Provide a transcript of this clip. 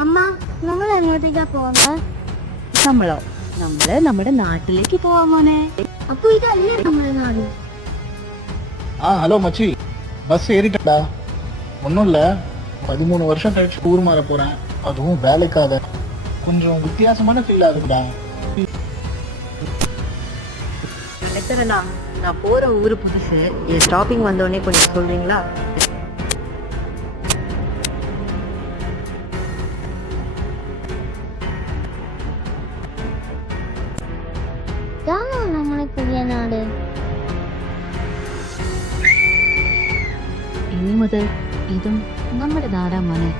അമ്മ നമ്മൾ എങ്ങോട്ടേക്കാ പോകുന്നത്? നമ്മള് നമ്മുടെ നാട്ടിലേക്ക് പോവാ മോനെ. അപ്പൊ ഇതല്ലേ നമ്മുടെ നാട്? ஹலோ மச்சி, பஸ் ஏறிட்டடா. ஒன்றும் இல்லை, 13 வருஷம் கழிச்சு ஊர் மாற போகிறேன். அதுவும் வேலைக்காக. கொஞ்சம் வித்தியாசமான ஃபீல் ஆகுதுடா. எத்தனைண்ணா, நான் போற ஊரு புதுசு. என் ஸ்டாப்பிங் வந்தோடனே கொஞ்சம் சொல்றீங்களா? ഇതാണോ നമ്മുടെ പുതിയ നാട്? ഇനി മുതൽ ഇതും നമ്മുടെ നാടാ മോനെ.